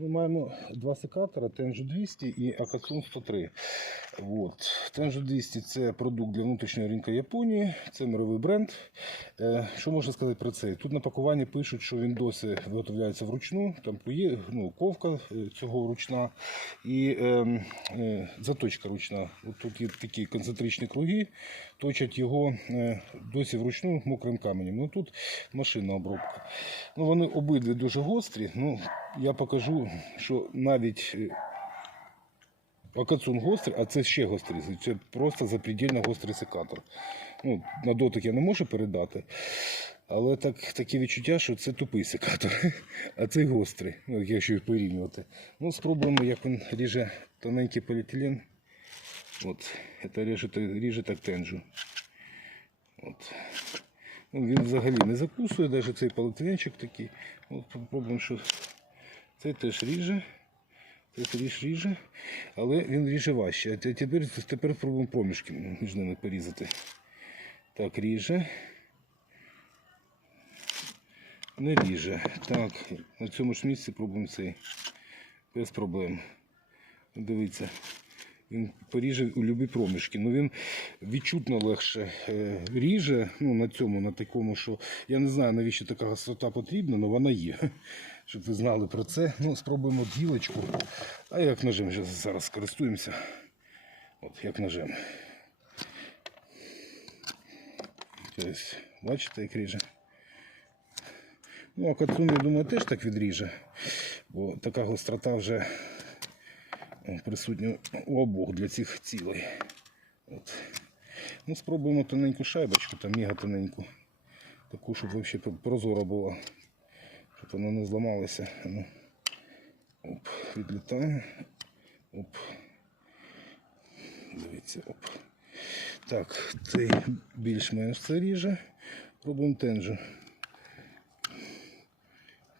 Ми маємо два секатора Tenjo 200 і Akatsun 103. От. Tenjo 200 це продукт для внутрішнього ринку Японії, це мировий бренд. Е, Що можна сказати про це? Тут на пакуванні пишуть, що він досі виготовляється вручну, там є ну, ковка е, цього ручна і е, е, заточка ручна. От тут є такі концентричні круги, точать його е, досі вручну мокрим каменем. Ну тут машинна обробка. Ну, вони обидві дуже гострі. Ну, я покажу, що навіть е, Акацун гострий, а це ще гострий. Це просто запредельно гострий секатор. Ну, на дотик я не можу передати. Але так, таке відчуття, що це тупий секатор, а цей гострий, ну, якщо їх порівнювати. Ну, спробуємо, як він ріже тоненький поліетилен. От, це ріже, ріже так тенджу. От. Ну, він взагалі не закусує, навіть цей поліетиленчик такий. От попробуємо, що цей теж ріже. Цей теж ріже, але він ріже важче. А тепер, тепер спробуємо проміжки між ними порізати. Так, ріже. Не ріже. Так, на цьому ж місці пробуємо цей. Без проблем. Дивіться. Він поріже у любі проміжки. Ну він відчутно легше е, ріже. Ну, на цьому, на такому, що я не знаю, навіщо така гострота потрібна, але вона є. Щоб ви знали про це. Ну, спробуємо от гілочку. А як ножем зараз скористуємося. От як ножем. Ось, бачите, як ріже. Ну, а кацун, я думаю, теж так відріже. Бо така гострота вже присутня у обох для цих цілей. От. Ну, спробуємо тоненьку шайбочку, там мега тоненьку. Таку, щоб взагалі прозора була. Щоб вона не зламалася. Ну. Оп, відлітає. Оп. Дивіться, оп. Так, цей більш-менш це ріже. Пробуємо тенджу.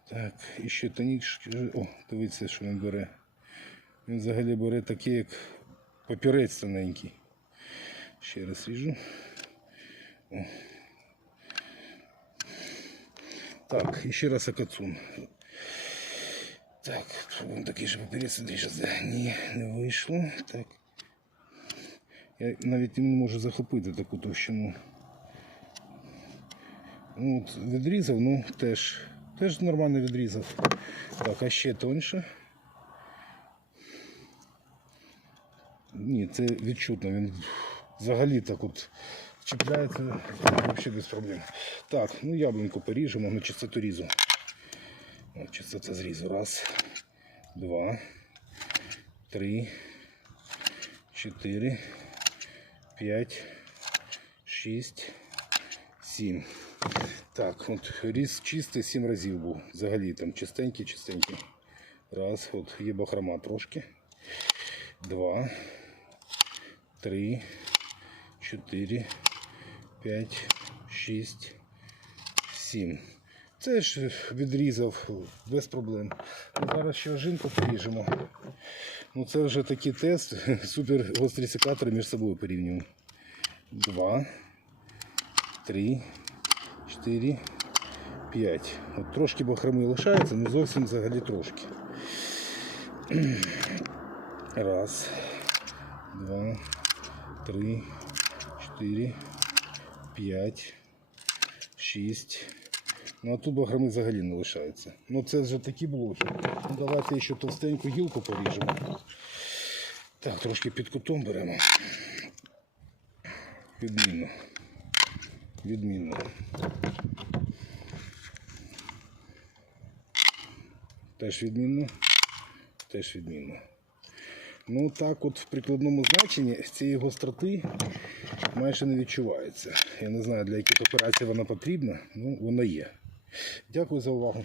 Так, і ще тонічки. О, дивіться, що він бере. Він взагалі бере такий, як папірець тоненький. Ще раз ріжу. Так, і ще раз акацун. Так, пробуємо такий же папірець відріжати. Ні, не вийшло. Так. Я навіть не можу захопити таку товщину. Ну, от відрізав, ну теж, теж нормально відрізав. Так, а ще тоньше. Ні, це відчутно, він взагалі так от чіпляється взагалі без проблем. Так, ну яблуньку поріжемо на чистоту різу. От, чистота зрізу. Раз, два, три, чотири, п'ять, шість, сім. Так, от різ чистий сім разів був. Взагалі там чистенький, чистенький. Раз, от є бахрома трошки. Два, три, чотири, п'ять, шість, сім. Це ж відрізав без проблем. Зараз ще ожинку поріжемо. Ну це вже такий тест. Супер гострі секатори між собою порівнюємо. Два, три, чотири, п'ять. От трошки бахроми лишається, але зовсім взагалі трошки. Раз, два, три, чотири, п'ять, шість. Ну а тут бахроми взагалі не лишається. Ну це вже такі блоки. Ну, давайте ще товстеньку гілку поріжемо. Так, трошки під кутом беремо. Відмінно. Відмінно. Теж відмінно. Теж відмінно. Ну так от в прикладному значенні цієї гостроти майже не відчувається. Я не знаю, для яких операцій вона потрібна, ну вона є. Дякую за увагу.